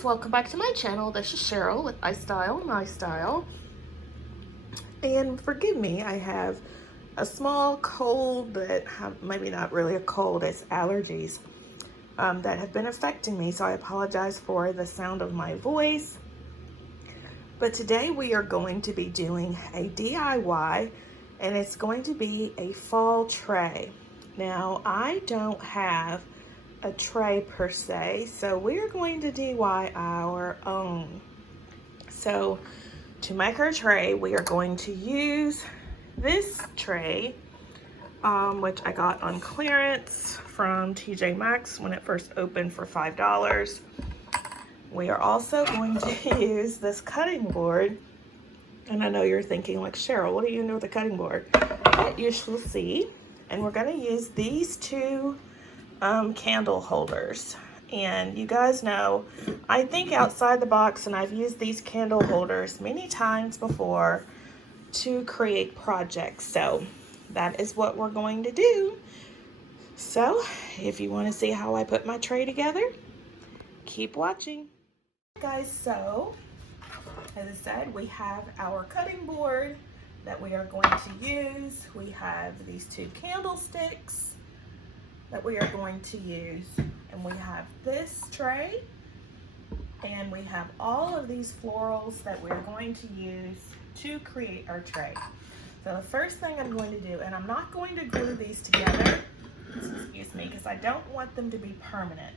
guys, welcome back to my channel. This is Cheryl with iSTYLEMYSTYLE. And forgive me, I have a small cold that maybe not really a cold, it's allergies that have been affecting me. So I apologize for the sound of my voice. But today we are going to be doing a DIY, and it's going to be a fall tray. Now, I don't have a tray per se, so we're going to DIY our own. So to make our tray, we are going to use this tray, which I got on clearance from TJ Maxx when it first opened for $5. We are also going to use this cutting board, and I know you're thinking like, Cheryl, what do you know with a cutting board? But you shall see. And we're going to use these two candle holders. And you guys know, I think outside the box, and I've used these candle holders many times before to create projects. So that is what we're going to do. So if you want to see how I put my tray together, keep watching. Guys, so as I said, we have our cutting board that we are going to use. We have these two candlesticks that we are going to use, and we have this tray, and we have all of these florals that we're going to use to create our tray. So the first thing I'm going to do, and I'm not going to glue these together, excuse me, because I don't want them to be permanent.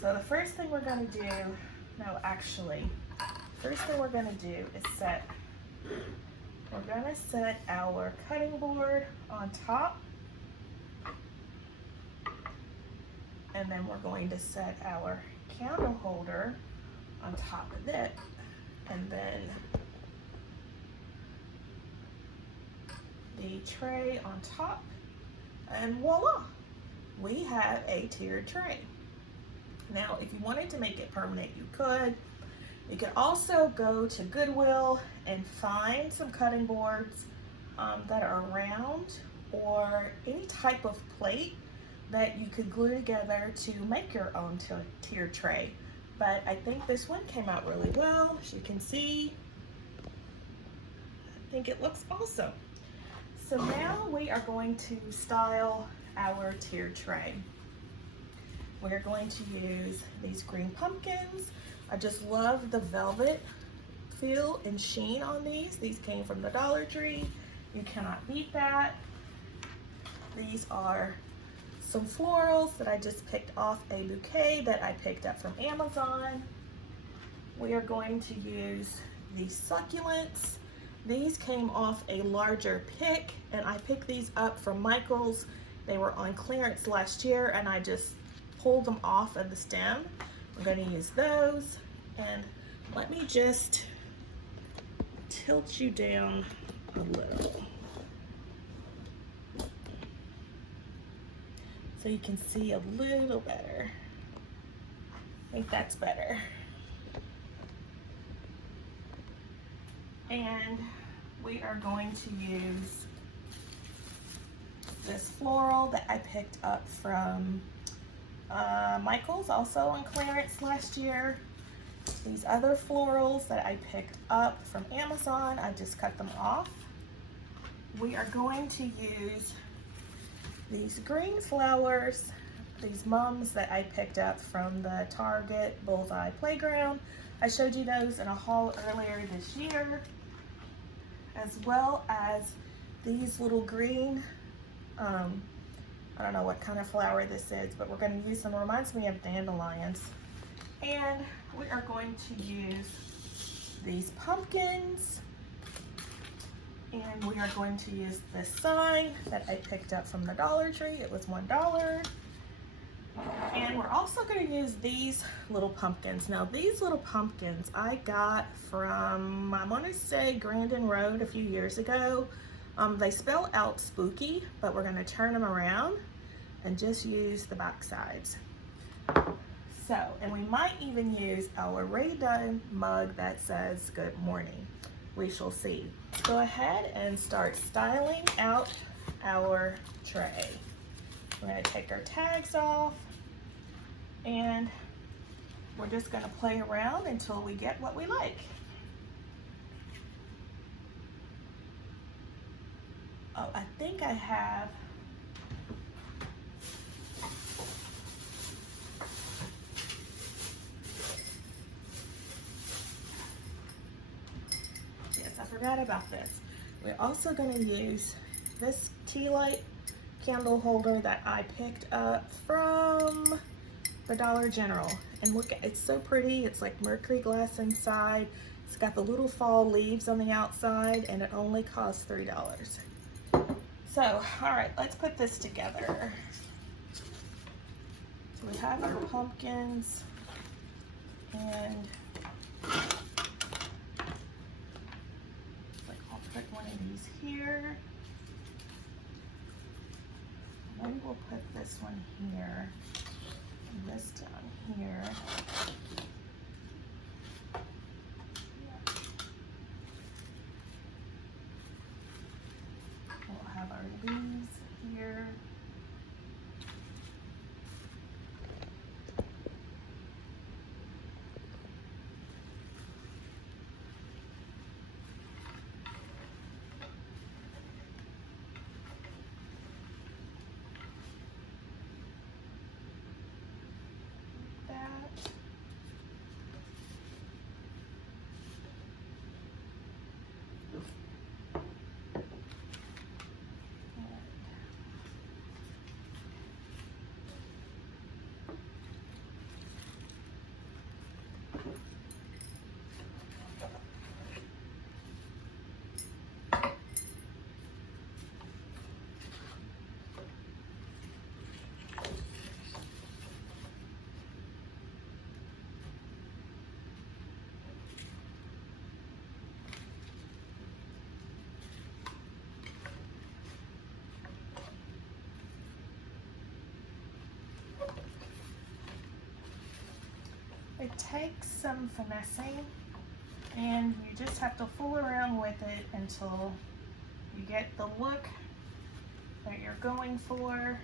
So the first thing we're going to do, first thing we're going to do is we're going to set our cutting board on top, and then we're going to set our candle holder on top of it, and then the tray on top, and voila, we have a tiered tray. Now, if you wanted to make it permanent, you could. You could also go to Goodwill and find some cutting boards that are round, or any type of plate that you could glue together to make your own tiered tray. But I think this one came out really well. As you can see, I think it looks awesome. So now we are going to style our tiered tray. We're going to use these green pumpkins. I just love the velvet feel and sheen on these. These came from the Dollar Tree. You cannot beat that. These are some florals that I just picked off a bouquet that I picked up from Amazon. We are going to use these succulents. These came off a larger pick, and I picked these up from Michael's. They were on clearance last year, and I just pulled them off of the stem. I'm going to use those, and let me just tilt you down a little so you can see a little better. I think that's better. And we are going to use this floral that I picked up from Michael's, also on clearance last year. These other florals that I picked up from Amazon, I just cut them off. We are going to use these green flowers, these mums that I picked up from the Target Bullseye Playground. I showed you those in a haul earlier this year, as well as these little green, I don't know what kind of flower this is, but we're going to use them. It reminds me of dandelions. And we are going to use these pumpkins, and we are going to use this sign that I picked up from the Dollar Tree. It was $1. And we're also going to use these little pumpkins. Now, these little pumpkins I got from, I want to say, Grandin Road a few years ago. They spell out spooky, but we're going to turn them around and just use the back sides. So, and we might even use our redone mug that says good morning. We shall see. Go ahead and start styling out our tray. We're going to take our tags off, and we're just going to play around until we get what we like. Oh, I think I have I forgot about this. We're also going to use this tea light candle holder that I picked up from the Dollar General. And look, it's so pretty. It's like mercury glass inside. It's got the little fall leaves on the outside, and it only costs $3. So, all right, let's put this together. So we have our pumpkins, and put one of these here. Maybe we'll put this one here and this down here. We'll have our leaves here. It takes some finessing, and you just have to fool around with it until you get the look that you're going for.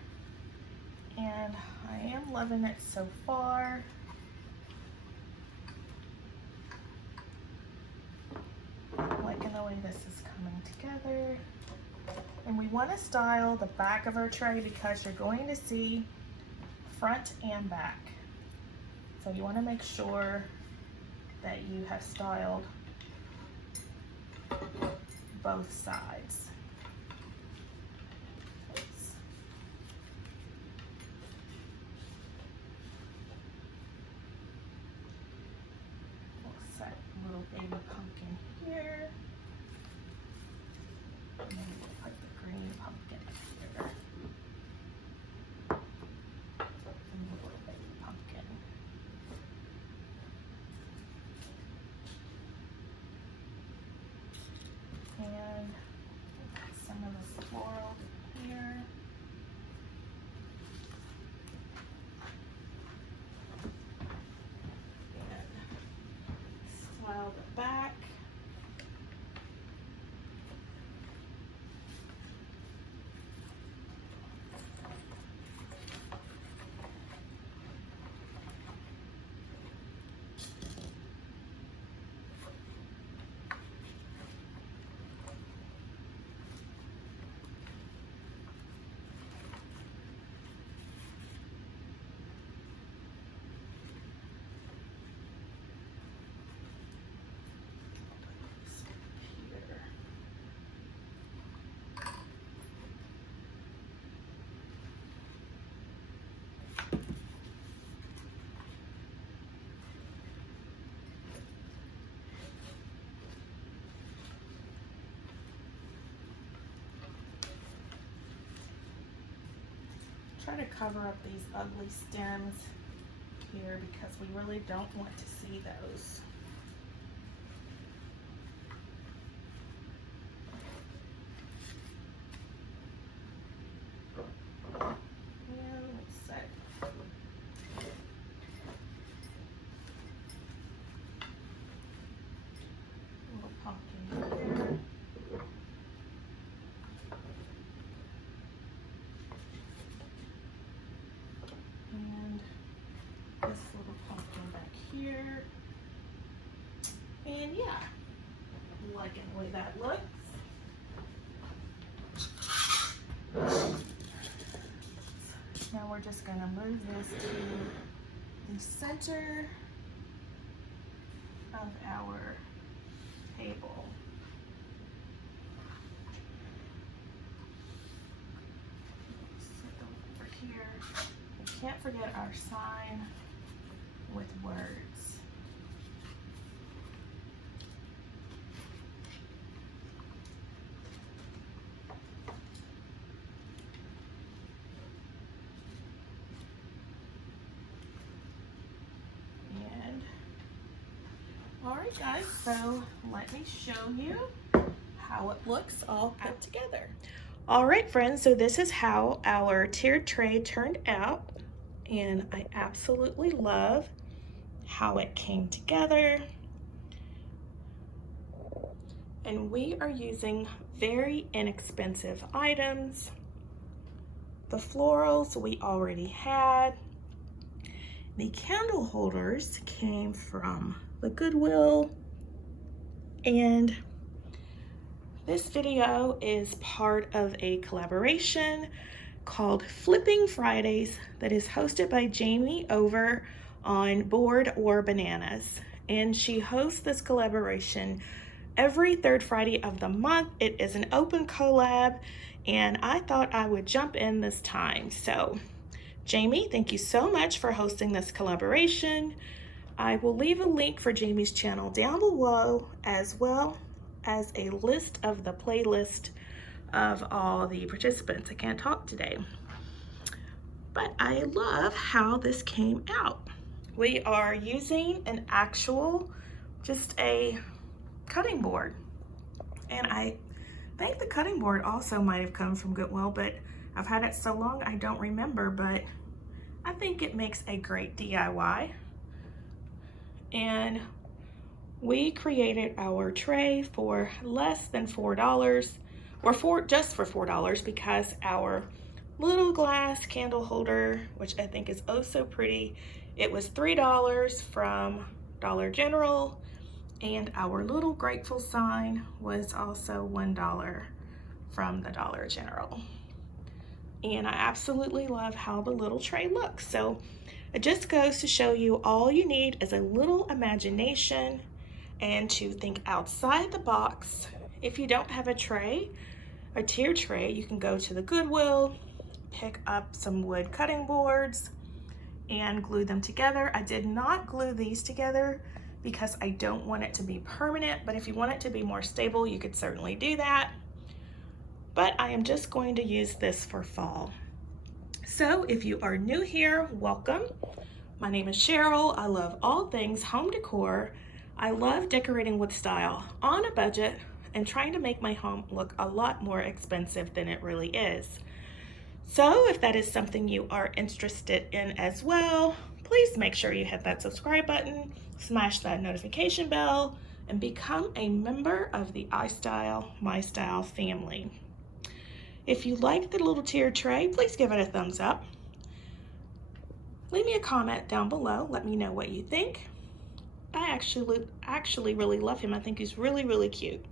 And I am loving it so far. I'm liking the way this is coming together. And we want to style the back of our tray because you're going to see front and back. So you want to make sure that you have styled both sides. Oops. We'll set a little baby pumpkin here. And then we'll put the green pumpkin here. And the little baby pumpkin. And some of the floral here. And style the back. Try to cover up these ugly stems here because we really don't want to see those. And let's set little pumpkin here. And this little pumpkin back here. And yeah, I'm liking the way that looks. Now we're just gonna move this to the center of our table. Sit them over here. We can't forget our sign with words. Alright guys, so let me show you how it looks all put together. Alright friends, so this is how our tiered tray turned out, and I absolutely love how it came together. And we are using very inexpensive items. The florals we already had. The candle holders came from the Goodwill, and this video is part of a collaboration called Flipping Fridays that is hosted by Jamie over on Board or Bananas, and she hosts this collaboration every third Friday of the month. It is an open collab, and I thought I would jump in this time. So Jamie, thank you so much for hosting this collaboration. I will leave a link for Jamie's channel down below, as well as a list of the playlist of all the participants. I can't talk today, but I love how this came out. We are using an actual, just a cutting board. And I think the cutting board also might have come from Goodwill, but I've had it so long I don't remember, but I think it makes a great DIY. And we created our tray for less than $4, or just for $4, because our little glass candle holder, which I think is oh so pretty, it was $3 from Dollar General, and our little grateful sign was also $1 from the Dollar General. And I absolutely love how the little tray looks. So it just goes to show you all you need is a little imagination and to think outside the box. If you don't have a tray, a tiered tray, you can go to the Goodwill, pick up some wood cutting boards and glue them together. I did not glue these together because I don't want it to be permanent, but if you want it to be more stable, you could certainly do that. But I am just going to use this for fall. So if you are new here, welcome. My name is Cheryl. I love all things home decor. I love decorating with style on a budget and trying to make my home look a lot more expensive than it really is. So if that is something you are interested in as well, please make sure you hit that subscribe button, smash that notification bell, and become a member of the iSTYLEMYSTYLE family. If you like the little tiered tray, please give it a thumbs up. Leave me a comment down below. Let me know what you think. I actually really love him. I think he's really, really cute.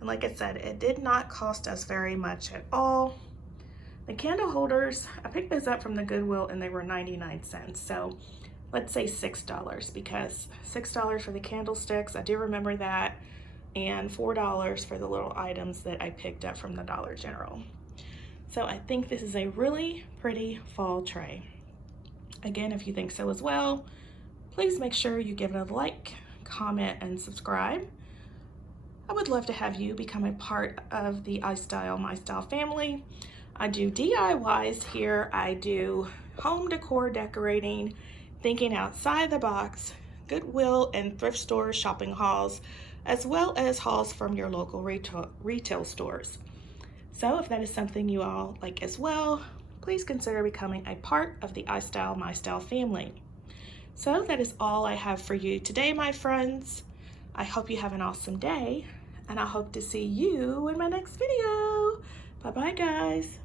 And like I said, it did not cost us very much at all. The candle holders, I picked those up from the Goodwill and they were 99 cents. So let's say $6, because $6 for the candlesticks, I do remember that, and $4 for the little items that I picked up from the Dollar General. So I think this is a really pretty fall tray. Again, if you think so as well, please make sure you give it a like, comment, and subscribe. I would love to have you become a part of the iSTYLEMYSTYLE family. I do DIYs here. I do home decor decorating, thinking outside the box, Goodwill and thrift store shopping hauls, as well as hauls from your local retail stores. So if that is something you all like as well, please consider becoming a part of the iSTYLEMYSTYLE family. So that is all I have for you today, my friends. I hope you have an awesome day, and I hope to see you in my next video. Bye-bye, guys.